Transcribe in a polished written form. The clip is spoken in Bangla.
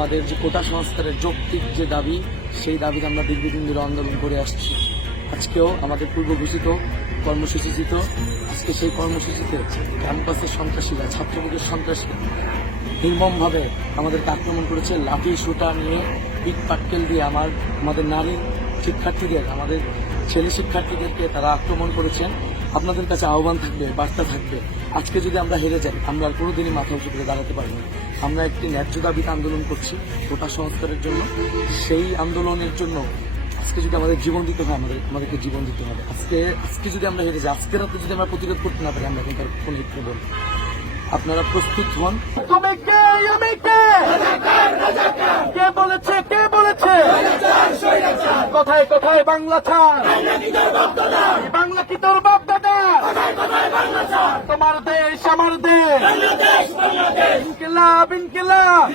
আমাদের যে কোটা সংস্কারের যৌক্তিক যে দাবি, সেই দাবিতে আমরা দীর্ঘদিন ধরে আন্দোলন করে আসছি। আজকেও আমাদের পূর্ব ঘোষিত কর্মসূচিতে আজকে সেই কর্মসূচিতে ক্যাম্পাসের সন্ত্রাসীরা, ছাত্রলীগের সন্ত্রাসীরা নির্মমভাবে আমাদেরকে আক্রমণ করেছে। লাঠি সোটা নিয়ে, ইট পাটকেল দিয়ে আমাদের নারী শিক্ষার্থীদের, আমাদের ছেলে শিক্ষার্থীদেরকে তারা আক্রমণ করেছেন। আপনাদের কাছে আহ্বান থাকবে, বার্তা থাকবে, আজকে যদি আমরা হেরে যাই আমরা আর কোনোদিনই মাথা উঁচু করে দাঁড়াতে পারব না। আমরা একটি ন্যায্য দাবিতে আন্দোলন করছি কোটা সংস্কারের জন্য। সেই আন্দোলনের জন্য আজকে যদি আমাদের জীবন দিতে হয়, আমাদেরকে জীবন দিতে হবে। আজকে যদি আমরা হেরে যাই, আজকের রাতে যদি আমরা প্রতিরোধ করতে না পারি, আমরা কিন্তু কোনো হিটকে বলব। আপনারা প্রস্তুত হন। তুমি কে? আমি কে? কে বলেছে? কে বলেছে? কোথায় কোথায় বাংলা ছাড়? বাংলা কি তোর বাপ দাদা? তোমার দেশ আমার দেশ, ইনকিলাব ইনকিলাব।